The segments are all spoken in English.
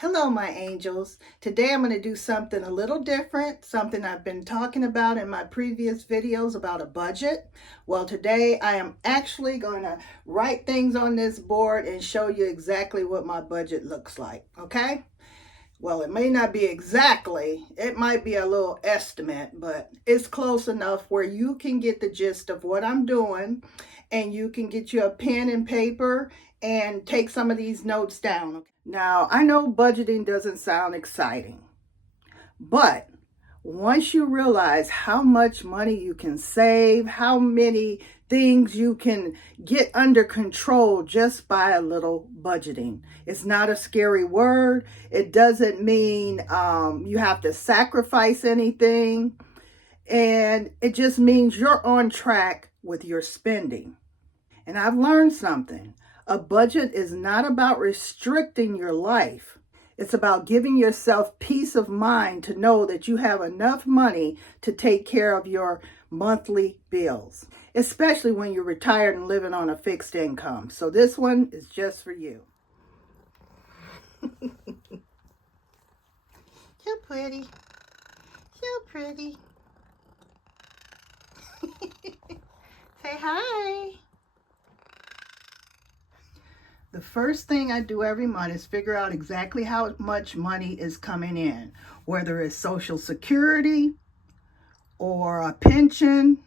Hello, my angels. Today I'm going to do something a little different, something I've been talking about in my previous videos about a budget. Well, today I am actually going to write things on this board and show you exactly what my budget looks like, okay? Well, it may not be exactly, it might be a little estimate, but it's close enough where you can get the gist of what I'm doing and you can get you a pen and paper and take some of these notes down. Now, I know budgeting doesn't sound exciting, but once you realize how much money you can save, how many things you can get under control just by a little budgeting. It's not a scary word. It doesn't mean you have to sacrifice anything. And it just means you're on track with your spending. And I've learned something. A budget is not about restricting your life. It's about giving yourself peace of mind to know that you have enough money to take care of your monthly bills, especially when you're retired and living on a fixed income. So this one is just for you. So pretty. So pretty. Say hi. The first thing I do every month is figure out exactly how much money is coming in, whether it's Social Security or a pension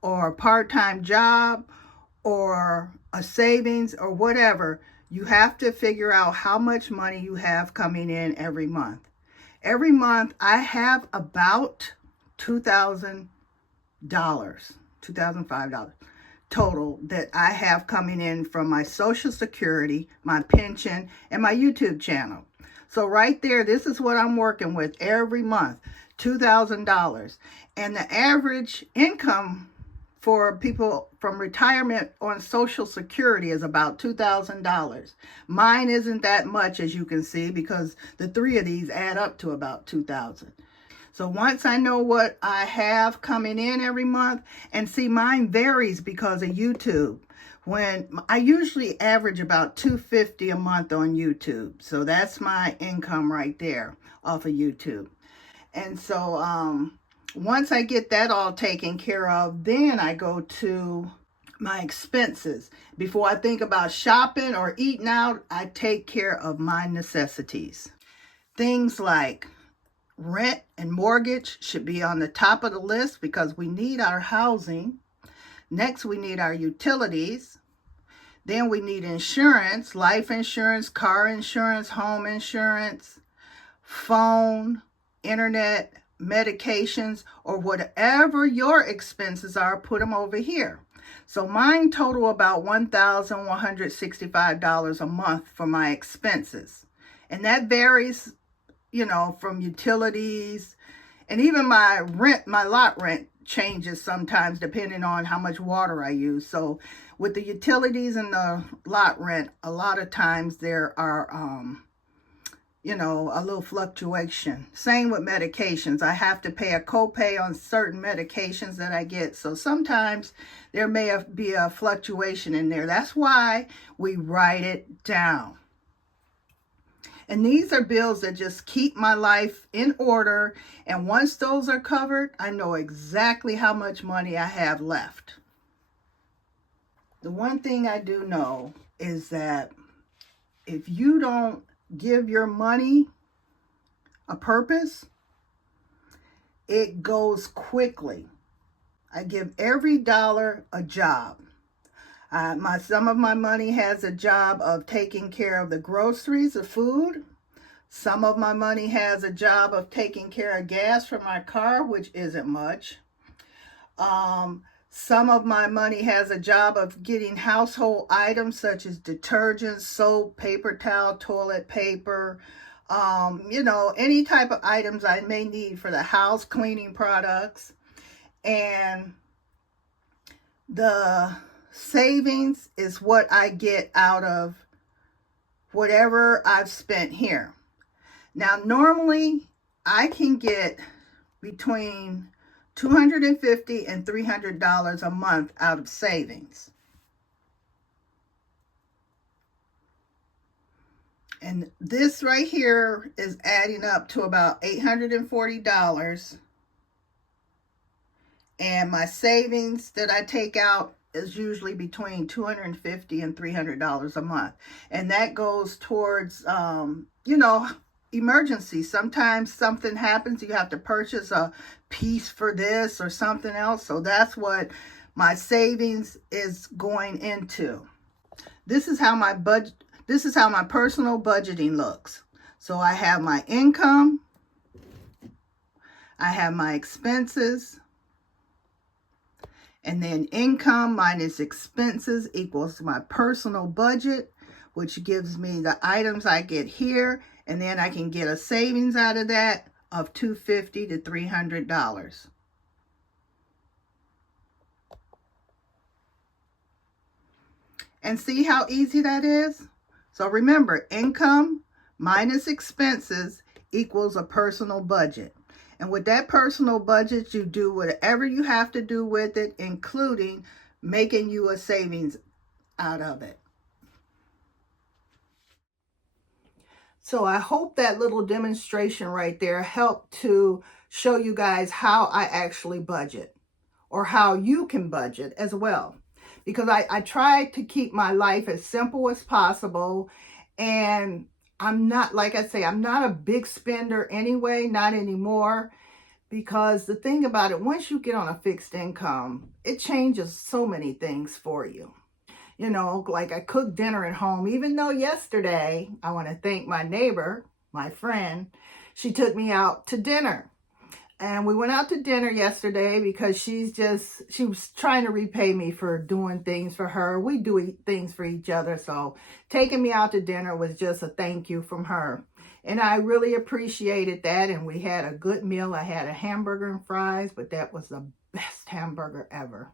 or a part-time job or a savings or whatever. You have to figure out how much money you have coming in every month. Every month I have about $2,000, $2,005 total that I have coming in from my Social Security, my pension, and my YouTube channel. So right there, this is what I'm working with every month, $2,000. And the average income for people from retirement on Social Security is about $2,000. Mine isn't that much, as you can see, because the three of these add up to about $2,000. So once I know what I have coming in every month, and see, mine varies because of YouTube. When I usually average about $250 a month on YouTube. So that's my income right there off of YouTube. And so once I get that all taken care of, then I go to my expenses. Before I think about shopping or eating out, I take care of my necessities. Things like rent and mortgage should be on the top of the list because we need our housing. Next, we need our utilities. Then we need insurance, life insurance, car insurance, home insurance, phone, internet, medications, or whatever your expenses are, put them over here. So mine total about $1,165 a month for my expenses. And that varies, from utilities, and even my rent, my lot rent changes sometimes depending on how much water I use. So with the utilities and the lot rent, a lot of times there are, a little fluctuation. Same with medications. I have to pay a copay on certain medications that I get. So sometimes there may be a fluctuation in there. That's why we write it down. And these are bills that just keep my life in order. And once those are covered, I know exactly how much money I have left. The one thing I do know is that if you don't give your money a purpose, it goes quickly. I give every dollar a job. Some of my money has a job of taking care of the groceries, the food. Some of my money has a job of taking care of gas for my car, which isn't much. Some of my money has a job of getting household items such as detergent, soap, paper towel, toilet paper, any type of items I may need for the house, cleaning products. And the savings is what I get out of whatever I've spent here. Now, normally I can get between $250 and $300 a month out of savings. And this right here is adding up to about $840. And my savings that I take out is usually between $250 and $300 a month. And that goes towards, emergencies. Sometimes something happens, you have to purchase a piece for this or something else. So that's what my savings is going into. This is how my personal budgeting looks. So I have my income, I have my expenses, and then income minus expenses equals my personal budget, which gives me the items I get here. And then I can get a savings out of that of $250 to $300. And see how easy that is? So remember, income minus expenses equals a personal budget. And with that personal budget, you do whatever you have to do with it, including making you a savings out of it. So I hope that little demonstration right there helped to show you guys how I actually budget, or how you can budget as well. Because I try to keep my life as simple as possible. And I'm not, like I say, I'm not a big spender anyway, not anymore. Because the thing about it, once you get on a fixed income, it changes so many things for you. You know, like I cook dinner at home, even though yesterday, I want to thank my neighbor, my friend, she took me out to dinner. And we went out to dinner yesterday because she was trying to repay me for doing things for her. We do things for each other. So taking me out to dinner was just a thank you from her. And I really appreciated that. And we had a good meal. I had a hamburger and fries, but that was the best hamburger ever.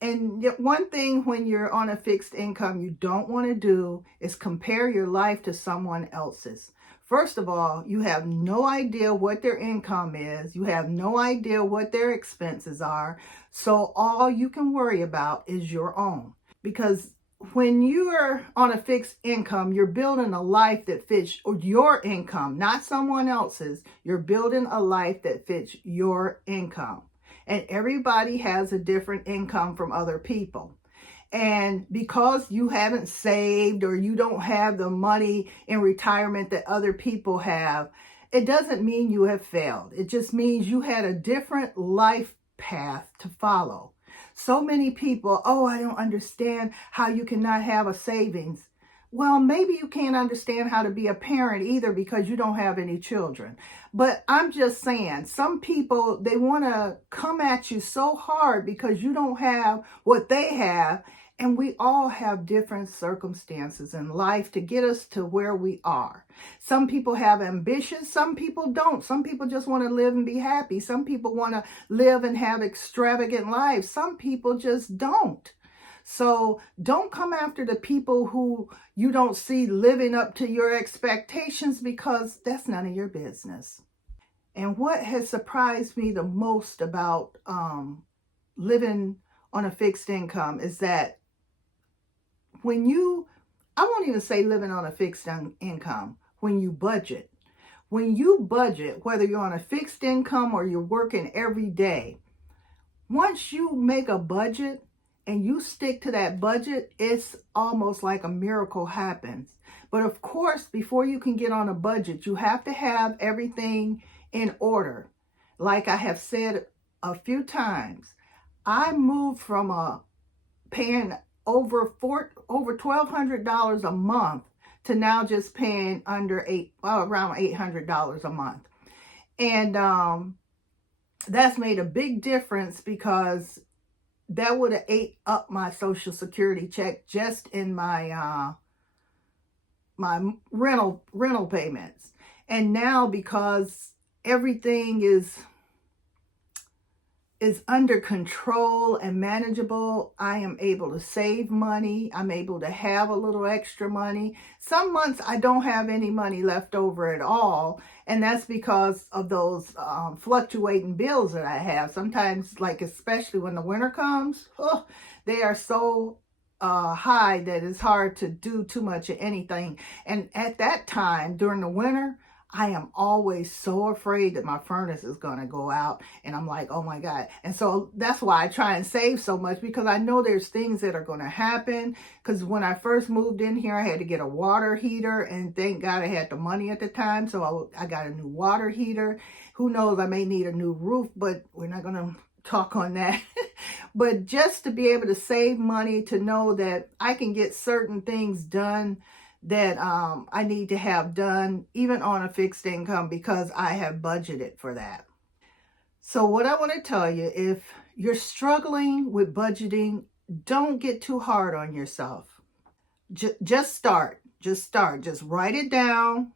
And one thing when you're on a fixed income you don't want to do is compare your life to someone else's. First of all, you have no idea what their income is. You have no idea what their expenses are. So all you can worry about is your own. Because when you are on a fixed income, you're building a life that fits your income, not someone else's. You're building a life that fits your income. And everybody has a different income from other people. And because you haven't saved or you don't have the money in retirement that other people have, it doesn't mean you have failed. It just means you had a different life path to follow. So many people, oh, I don't understand how you cannot have a savings. Well, maybe you can't understand how to be a parent either because you don't have any children. But I'm just saying, some people, they want to come at you so hard because you don't have what they have. And we all have different circumstances in life to get us to where we are. Some people have ambitions, some people don't. Some people just want to live and be happy. Some people want to live and have extravagant lives. Some people just don't. So don't come after the people who you don't see living up to your expectations, because that's none of your business. And what has surprised me the most about living on a fixed income is that I won't even say living on a fixed income, when you budget, whether you're on a fixed income or you're working every day, once you make a budget and you stick to that budget, it's almost like a miracle happens. But of course, before you can get on a budget, you have to have everything in order. Like I have said a few times, I moved from paying over $1,200 a month to now just paying around $800 a month. And that's made a big difference, because that would have ate up my Social Security check just in my my rental payments. And now, because everything is under control and manageable, I am able to save money. I'm able to have a little extra money. Some months I don't have any money left over at all. And that's because of those fluctuating bills that I have. Sometimes, like especially when the winter comes, they are so high that it's hard to do too much of anything. And at that time, during the winter, I am always so afraid that my furnace is going to go out. And I'm like, oh my God. And so that's why I try and save so much, because I know there's things that are going to happen. Because when I first moved in here, I had to get a water heater. And thank God I had the money at the time. So I got a new water heater. Who knows, I may need a new roof, but we're not going to talk on that. But just to be able to save money, to know that I can get certain things done that I need to have done, even on a fixed income, because I have budgeted for that. So what I want to tell you, if you're struggling with budgeting, don't get too hard on yourself. Just start. Just start. Just write it down.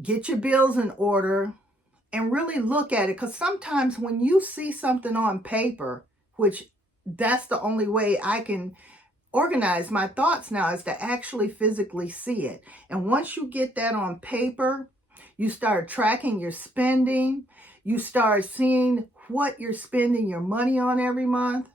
Get your bills in order and really look at it. Because sometimes when you see something on paper, which that's the only way I can organize my thoughts now, is to actually physically see it. And once you get that on paper, you start tracking your spending. You start seeing what you're spending your money on every month.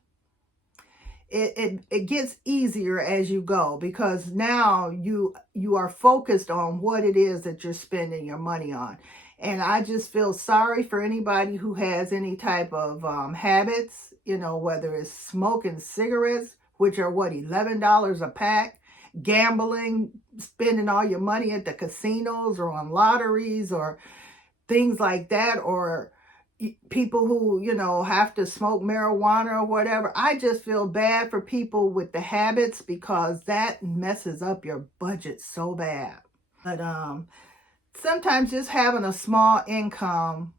It gets easier as you go, because now you are focused on what it is that you're spending your money on. And I just feel sorry for anybody who has any type of habits, whether it's smoking cigarettes, which are what, $11 a pack, gambling, spending all your money at the casinos or on lotteries or things like that, or people who, have to smoke marijuana or whatever. I just feel bad for people with the habits, because that messes up your budget so bad. But sometimes just having a small income,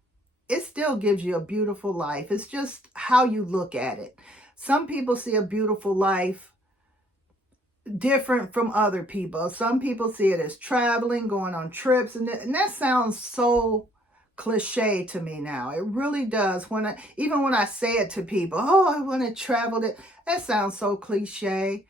it still gives you a beautiful life. It's just how you look at it. Some people see a beautiful life different from other people. Some people see it as traveling, going on trips, and that sounds so cliche to me now. It really does. Even when I say it to people, oh, I want to travel, that sounds so cliche.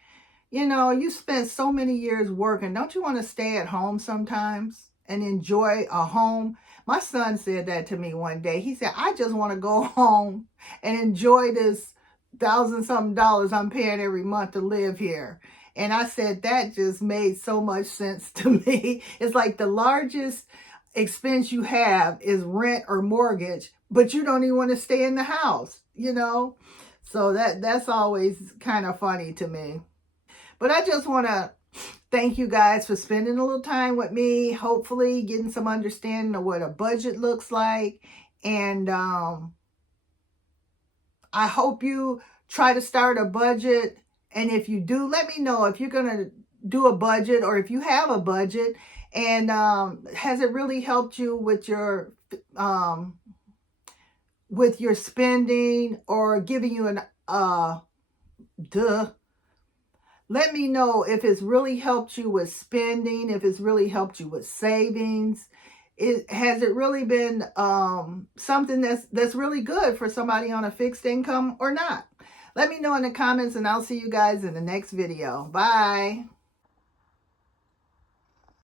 You spend so many years working. Don't you want to stay at home sometimes and enjoy a home? My son said that to me one day. He said, I just want to go home and enjoy this $1,000-something I'm paying every month to live here. And I said, that just made so much sense to me. It's like the largest expense you have is rent or mortgage, but you don't even want to stay in the house, So that's always kind of funny to me. But I just want to thank you guys for spending a little time with me, hopefully getting some understanding of what a budget looks like. And I hope you try to start a budget. And if you do, let me know if you're going to do a budget, or if you have a budget, and has it really helped you with your spending, or giving you let me know if it's really helped you with spending, if it's really helped you with savings. Has it really been something that's really good for somebody on a fixed income or not? Let me know in the comments, and I'll see you guys in the next video. Bye.